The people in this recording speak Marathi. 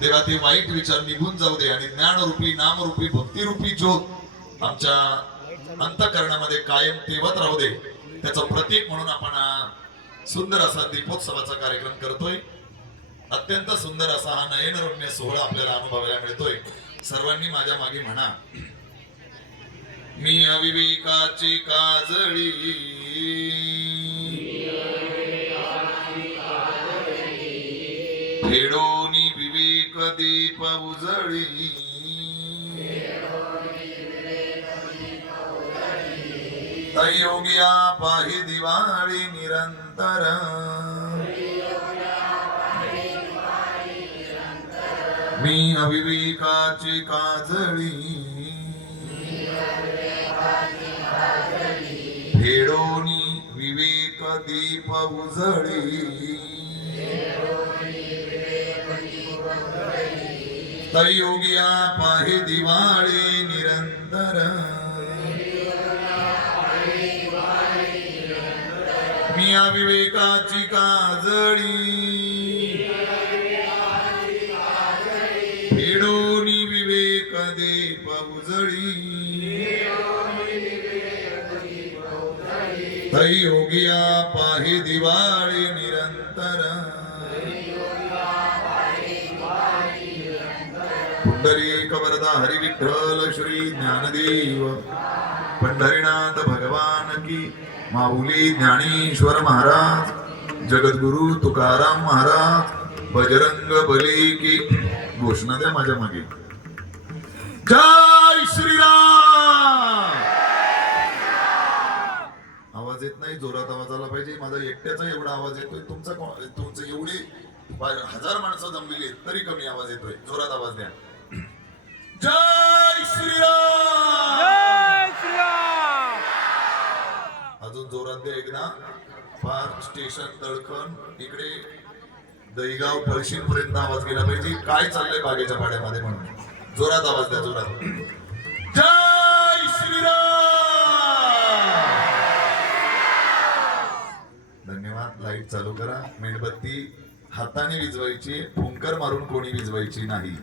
देवा ते वाईट विचार निघून जाऊ दे आणि ज्ञानरूपी नामरूपी भक्तिरूपी ज्योत आमच्या अंतकरणामध्ये कायम तेवत राहू दे त्याचं प्रतीक म्हणून आपण सुंदर असा दीपोत्सवाचा कार्यक्रम करतोय. अत्यंत सुंदर असा हा नयनरम्य सोहळा आपल्याला अनुभवायला मिळतोय. सर्वांनी माझ्या मागे म्हणा. मी अविवेकाची काजळी. फेडून दीप उजळी. योग्या पाहि दिवाळी निरंतर. मी अविवेकाची काजळी. फेडोनी विवेक दीप उजळी. तयोगिया पाहि दिवाळी निरंतर. मिया विवेकाची काजळी. फेडोनी विवेक दीप उजळी तयोग्या पाहि दिवाळी निरंतर. पुंडरीक वरदा हरी विठ्ठल श्री ज्ञानदेव. पंढरीनाथ भगवान की माऊली ज्ञानेश्वर महाराज जगद्गुरु तुकाराम महाराज बजरंग बली की घोषणा द्या माझ्या मागे. जय श्रीराम! आवाज येत नाही जोरात आवाज आला पाहिजे. माझा एकट्याचा एवढा आवाज येतोय. तुमचा तुमचं एवढे हजार माणसं जमलेली आहेत तरी कमी आवाज येतोय. जोरात आवाज द्या. जय श्रीराम! अजून जोरात द्या एकदा. फार स्टेशन तळखण इकडे दहीगाव पळशीन पर्यंत आवाज गेला पाहिजे. काय चाललंय बागेच्या पाड्यामध्ये म्हणून? जोरात आवाज द्या जोरात. जय श्रीराम! धन्यवाद. लाइट चालू करा. मेणबत्ती हाताने विजवायची फुंकर मारून कोणी विजवायची नाही.